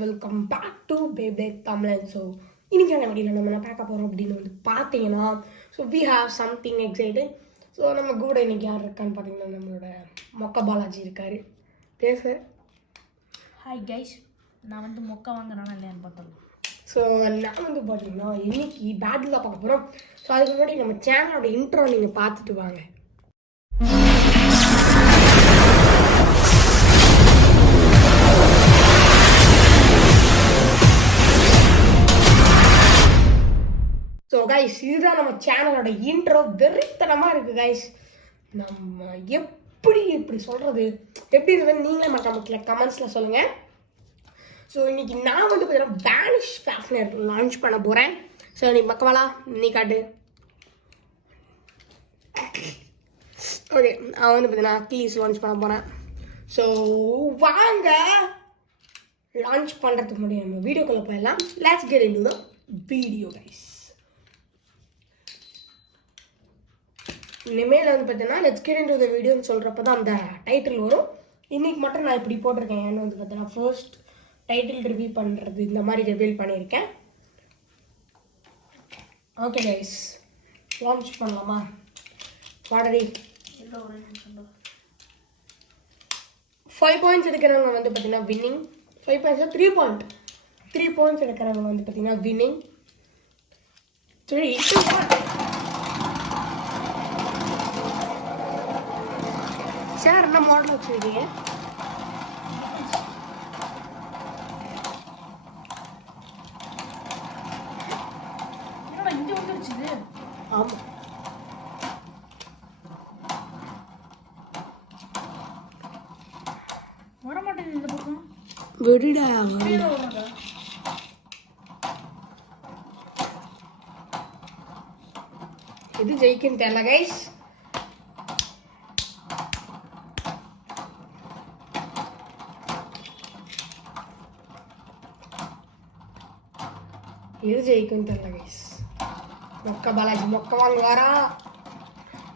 Welcome back to பேபே Tamizhan. So இன்றைக்கான வீடியோவில் நம்ம என்ன பார்க்க போகிறோம் அப்படின்னு வந்து பார்த்தீங்கன்னா, so we have something excited. So நம்ம கூட இன்றைக்கி யார் இருக்கான்னு பார்த்தீங்கன்னா, நம்மளோட மொக்க பாலாஜி இருக்கார். பேச ஹாய் கைஸ், நான் வந்து மொக்க வாங்குறேன்னா இல்லையான்னு பார்த்தோம். ஸோ நான் வந்து பார்த்தீங்கன்னா இன்றைக்கி பேட்டில் தான் பார்க்க போகிறோம். ஸோ அதுக்கு முன்னாடி நம்ம சேனலோட இன்ட்ரோ நீங்கள் பார்த்துட்டு வாங்க. ஸோ கைஸ், இதுதான் நம்ம சேனலோட இன்ட்ரோ. வெறித்தனமாக இருக்குது கைஸ். நம்ம எப்படி சொல்கிறது, எப்படி இருக்குதுன்னு நீங்களே மறக்காம கமெண்ட்ஸில் சொல்லுங்கள். ஸோ இன்றைக்கி நான் வந்து பார்த்தீங்கன்னா வேனிஷ் ஃபேஷனர் லான்ச் பண்ண போகிறேன். ஸோ நீ மக்கவாலா நீ காட்டு. ஓகே, அவன் வந்து பார்த்தீங்கன்னா அக்லீஸ் லான்ச் பண்ண போகிறேன். ஸோ வாங்க லான்ச் பண்ணுறதுக்கு முன்னாடி நம்ம வீடியோக்குள்ளே போயிடலாம். Let's get into the video guys. இனிமேல் வந்து பார்த்தீங்கன்னா லெட்ஸ் கெட் இன்டு தி வீடியோன்னு சொல்கிறப்ப தான் அந்த டைட்டில் வரும். இன்றைக்கி மட்டும் நான் இப்படி போட்டிருக்கேன். ஏன்னு வந்து பார்த்தீங்கன்னா ஃபர்ஸ்ட் டைட்டில் ரிவ்யூ பண்ணுறது இந்த மாதிரி ரிவீல் பண்ணியிருக்கேன். ஓகே கைஸ், லான்ச் பண்ணலாமா? வாடரி 5 பாயிண்ட்ஸ் எடுக்கிறவங்க வந்து பார்த்தீங்கன்னா வின்னிங். 5 பாயிண்ட்ஸ் 3 பாயிண்ட்ஸ் எடுக்கிறவங்க வந்து பார்த்தீங்கன்னா வின்னிங். 3 2 1. சார் என்ன மாடல் வச்சுருக்கீங்க? இங்கே வந்துருச்சு. ஆமாம், வரமாட்டேங்குது இந்த பக்கம். விடுடா. இது ஜெயிக்கும் தெரியல கைஸ். இது ஜெயிக்கும் தெரியல கைஸ். மொக்க பாலாஜி மொக்க வாங்குவாரா?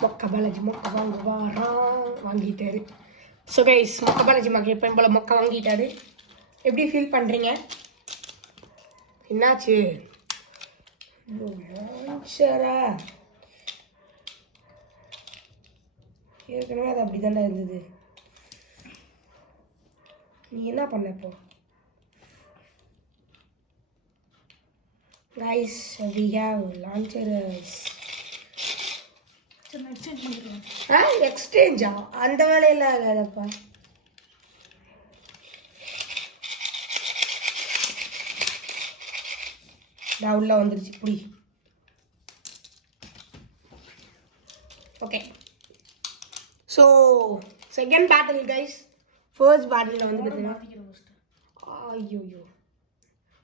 மொக்க பாலாஜி மொக்க வாங்குவாரா? வாங்கிட்டாரு. ஸோ கைஸ், மொக்க பாலாஜி மக்க எப்பயும் போல மொக்க வாங்கிட்டாரு. எப்படி ஃபீல் பண்ணுறீங்க? என்னாச்சு? சரா ஏற்கனவே அது அப்படி தானே இருந்தது. நீ என்ன பண்ண இப்போ? Guys, we have launchers. Exchange பண்ணிக்கலாம். எக்ஸ்சேஞ்சா? அந்த வேலையெல்லாம் ஆகாதப்பா. நான் உள்ள வந்துருச்சு புடி. Okay, so second battle guys. First battle வந்து பார்த்தீங்கன்னா ஐயோ.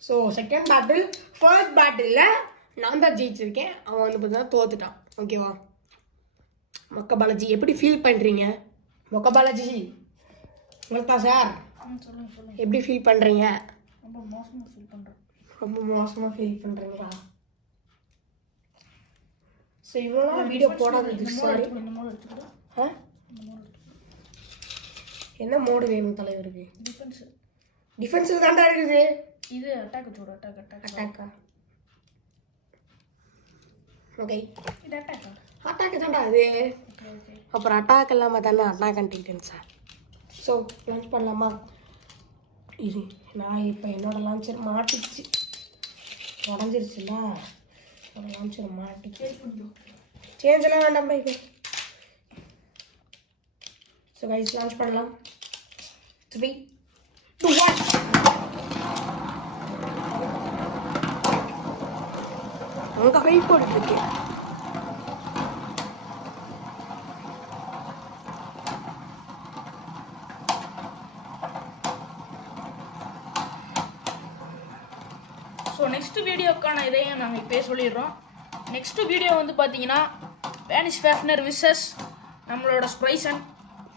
ஸோ செகண்ட் பேட்டில், ஃபர்ஸ்ட் பேட்டிலில் நான் தான் ஜெயிச்சிருக்கேன். அவன் வந்து பார்த்தீங்கன்னா தோத்துட்டான். ஓகேவா? மொக்க பாலாஜி எப்படி ஃபீல் பண்ணுறீங்க? மொக்க பாலாஜி உங்களுக்கா சார் எப்படி ஃபீல் பண்ணுறீங்க? ரொம்ப மோசமாக ஃபீல் பண்ணுறேன். ரொம்ப மோசமாக ஃபீல் பண்ணுறீங்களா? ஸோ இவ்வளோ வீடியோ போடாதது சாரி. என்ன மோடு வேணும் தலைவருக்கு? டிஃபென்ஸில் தாண்டா இருக்குது. இது அட்டாக் வச்சுடு. அட்டாக்கா? ஓகே, இது அட்டாக்கா? அட்டாக்கு தாண்டா அது. ஓகே. அப்புறம் அட்டாக் இல்லாமல் தானே அட்டாக் அண்டிட்டேன் சார். ஸோ லான்ச் பண்ணலாமா? இது நான் இப்போ என்னோட லான்ச்சர் மாட்டிச்சு, உடஞ்சிருச்சுல்ல. என்னோட லான்ச்சர் மாட்டிச்சு. சேஞ்செல்லாம் வேண்டாம் பைக்கு. ஸோ கைஸ், லான்ச் பண்ணலாம். 3 2 1. அங்கே வெயிட் போட்டுருக்கு. ஸோ நெக்ஸ்ட் வீடியோக்கான இதையும் நாங்கள் இப்போயே சொல்லிடுறோம். நெக்ஸ்ட் வீடியோ வந்து பார்த்தீங்கன்னா வேனிஷ் ஃபேஷனர் விசஸ் நம்மளோட ஸ்ப்ரைசன்.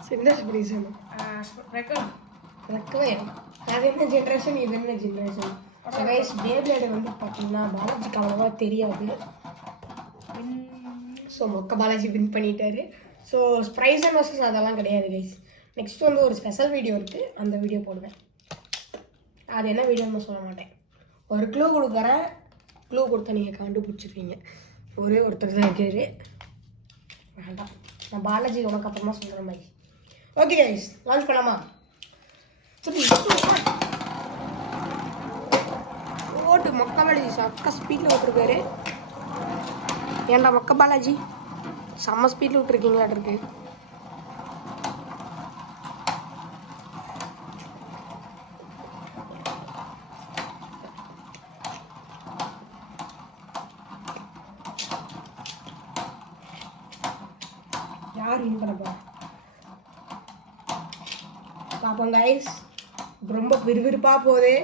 சின்ன ஸ்ப்ரைசன் ரெக்கவே. அது என்ன ஜென்ரேஷன், இது என்ன ஜென்ரேஷன்? கைஸ், பேப்ளேடு வந்து பார்த்தீங்கன்னா பாலாஜிக்கு அவ்வளோவா தெரியாது. ஸோ மொக்க பாலாஜி வின் பண்ணிட்டாரு. ஸோ ஸ்ப்ரைசன் வர்சஸ் அதெல்லாம் கிடையாது கைஸ். நெக்ஸ்ட் வந்து ஒரு ஸ்பெஷல் வீடியோ இருக்குது, அந்த வீடியோ போடுவேன். அது என்ன வீடியோன்னு சொல்ல மாட்டேன். ஒரு க்ளூ கொடுக்குறேன், க்ளூ கொடுத்தா நீங்கள் கண்டுபிடிச்சிருவீங்க. ஒரே ஒருத்தர் தான் இருக்காரு. வேண்டாம், நான் பாலாஜி உனக்கு அப்புறமா சொல்கிற மாதிரி. ஓகே கைஸ், லான்ச் பண்ணலாமா? 3 2 1 ஓட்டு. மொக்க பாலாஜி சக்க ஸ்பீடில் விட்டுருக்காரு. ஏன்டா மொக்க பாலாஜி செம்ம ஸ்பீடில் விட்டுருக்கீங்களாட்டு இருக்கு. யார் வின் பண்ணப்பா பாப்போம் கைஸ். ரொம்ப விறுவிறுப்பாக போகுது.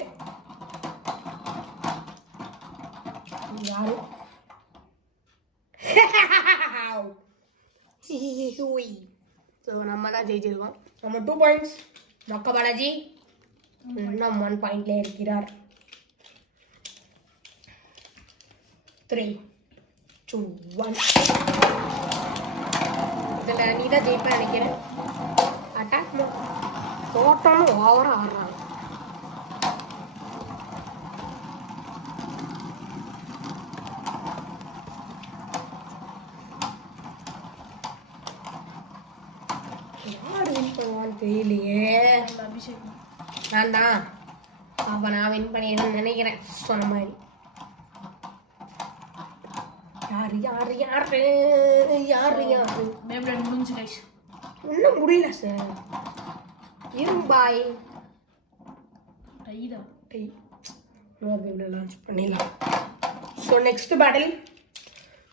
யாரு ஸோ நம்ம தான் ஜெயிச்சிருக்கோம். நம்ம 2 பாயிண்ட்ஸ். மொக்க பாலாஜி இன்னும் 1 பாயிண்ட்ல இருக்கிறார். 3 2 1 இதில் நீ தான் ஜெயிப்பேன் நினைக்கிறேன். அட்டாக் தோட்டம்னு ஓவராக ஆடுறாங்க. யார் வின் பண்ணுவான்னு தெரியலையே. வேண்டாம், அப்போ நான் வின் பண்ணிடுறேன்னு நினைக்கிறேன். சொன்ன மாதிரி யாரு யாரு யாரு யாரு யாரு பேப்லேட் முடிஞ்சு கைஸ். இன்னும் முடியல சார். இரும்பாய் டைடா டை பேப்லேட் லான்ச் பண்ணிடலாம். So next battle,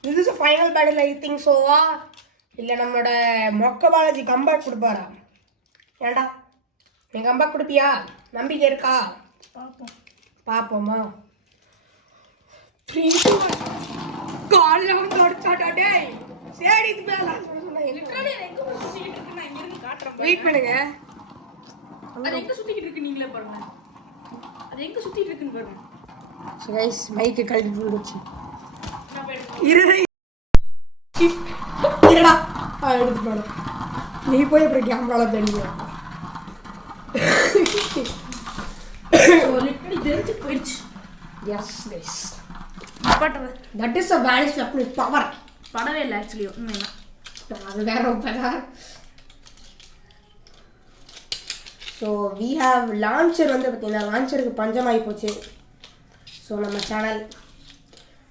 this is final battle I think ஸோவா. இல்லை நம்மளோட மொக்க பாலாஜி கம்பேக் கொடுப்பாரா? ஏண்டா நீ கம்பேக் கொடுப்பியா? நம்பிக்கை இருக்கா? பார்ப்போம். பார்ப்போமா? 3 2 1 காலில் வந்து அடிச்சாட்டா டேய். சரி இது மேல லிட்டரலி எங்க சுத்திட்டு இருக்கு, நான் இங்க இருந்து காட்றேன். வெயிட் பண்ணுங்க. அது எங்க சுத்திட்டு இருக்கு நீங்களே பாருங்க. அது எங்க சுத்திட்டு இருக்குன்னு பாருங்க. ஸோ கைஸ் மைக்கு கழட்டி விடுச்சு. நான் போய் இருடா எடுத்து போடு. நீ போய் அப்புறம் கேமராவில் தெரியும். லிட்டரலி தெரிஞ்சு போயிடுச்சு. எஸ் கைஸ், பட்டது that is a vanish weapon with power. படவே இல்லை ஆக்சுவலி. உண்மையா அது வேற power. So we have launcher வந்து பார்த்தீங்கன்னா லான்ச்சருக்கு பஞ்சமாகி போச்சு. ஸோ நம்ம சேனல்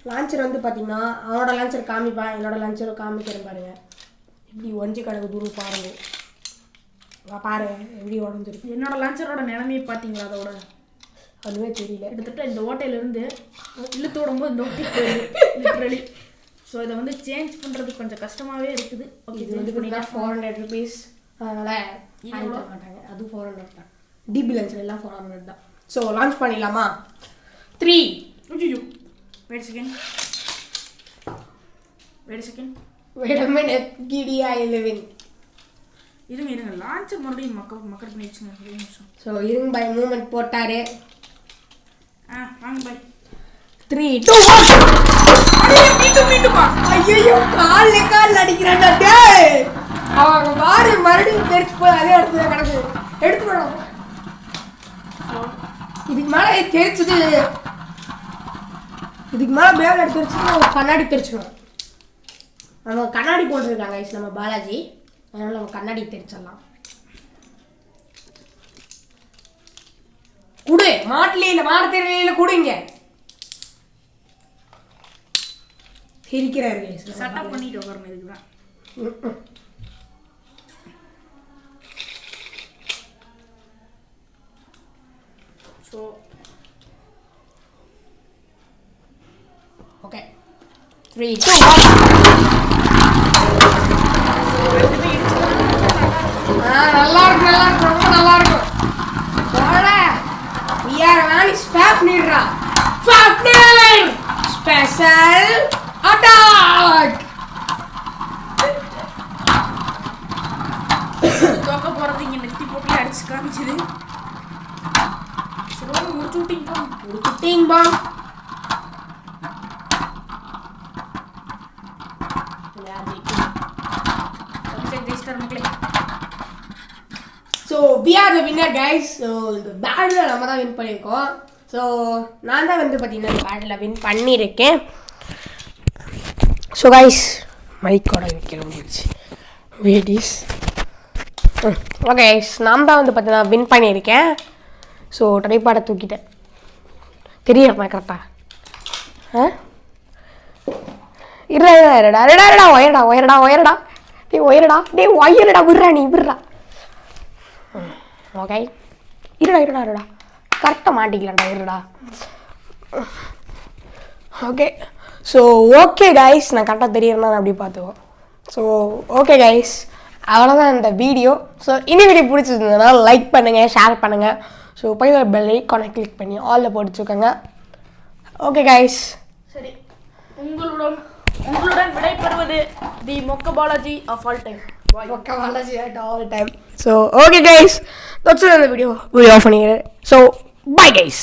லான்ச்சர் வந்து பார்த்தீங்கன்னா அவனோட லான்ச்சர் காமிப்பான், என்னோட லான்ச்சர் காமிக்கிறேன் பாருங்க. இப்படி ஒஞ்சி கடவுள் தூரம் பாருங்க. பாரு எப்படி உடஞ்சிருக்கு. என்னோட லான்ச்சரோட நிலைமையை பார்த்தீங்களா? அதோட அதுவே தெரியல. கிட்டத்தட்ட இந்த ஓட்டையிலேருந்து இழுத்து விடும்போது இந்த ஓட்டை போயிடுது லிட்ரலி. ஸோ இதை வந்து சேஞ்ச் பண்ணுறதுக்கு கொஞ்சம் கஷ்டமாகவே இருக்குது. ஓகே, இது வந்து பார்த்தீங்கன்னா 400 rupees. அதனால் வாங்கிக்க மாட்டாங்க. அது 400 தான். டிபி லான்ச்சர் எல்லாம் 400 தான். ஸோ லான்ச் பண்ணிடலாமா? 3 wait second Wait a minute, Gidia 11. இருங்க லான்ச்சர் மறுபடியும் மக்கள் பண்ணி வச்சுங்க. ஒரு நிமிஷம். ஸோ இருங்க பை மூமெண்ட் போட்டாரு. வாங்க பை. 3 2 1 மீண்டுமா? ஐயோ கால் அடிக்கிறான்டா டேய். அவங்க பாரு மறுபடியும் தெரிச்சு போய் அதே இடத்துல கிடக்கு. எடுத்து போடும். இதுக்கு மேலே தெரிச்சுது. இதுக்கு மேலே பேக் எடுத்து வச்சுட்டு கண்ணாடி தெரிச்சிடும். நம்ம கண்ணாடி போட்டுருக்காங்க நம்ம பாலாஜி. அதனால நம்ம கண்ணாடி தெரிச்சிடலாம். குடு மாட்டில மாடத்தெரியல குடுங்க. சிரிக்கிறாரு செட்டப் பண்ணிட்டு வரணும். இதுக்கு தான். ஸோ ஓகே 3 2 1 நல்லா இருக்கு ரொம்ப நல்லா இருக்கும். We are Vanish Fafnir. Fafnir special attack. தோக்க போறது இங்க நெத்தி போட்டு அடிச்சு காமிச்சது. சரி முடிச்சு விட்டீங்க. So so we are the winner guys. So இந்த பேட்டில் நம்ம தான் வின் பண்ணியிருக்கோம். ஸோ நான் தான் வந்து பார்த்தீங்கன்னா இந்த பேட்டில் வின் பண்ணியிருக்கேன். ஸோ கைஸ் மைக்கோட வைக்க முடிஞ்சிச்சு வேடிஸ். ஓகே கைஸ், நான் தான் வந்து பார்த்தீங்கன்னா வின் பண்ணியிருக்கேன். ஸோ ட்ரைபாடை தூக்கிட்டேன். தெரியுமா கரெக்டாக? இருடா ஒயரடா விட்றா நீ விட்றா. ஓகே இருடா கரெக்டாக மாட்டிக்கலாம்டா இருடா. ஓகே ஸோ ஓகே கைஸ், நான் கரெக்டாக தெரியறேன்னா அப்படி பார்த்துக்கோ. ஸோ ஓகே கைஸ், அவ்வளோதான் இந்த வீடியோ. ஸோ இந்த வீடியோ பிடிச்சிருந்ததுன்னா லைக் பண்ணுங்கள், ஷேர் பண்ணுங்கள். ஸோ பையன் பெல் ஐக்கானை கிளிக் பண்ணி ஆலில் போட்டு வச்சுக்கோங்க. ஓகே கைஸ், சரி, உங்களுடன் விடைபெறுவது தி மொக்க பாலாஜி ஆஃப் ஆல் டைம். மொக்க Balaji at all time. So okay guys, that's it in the video. Video off பண்ணிக்கிறேன். So bye guys.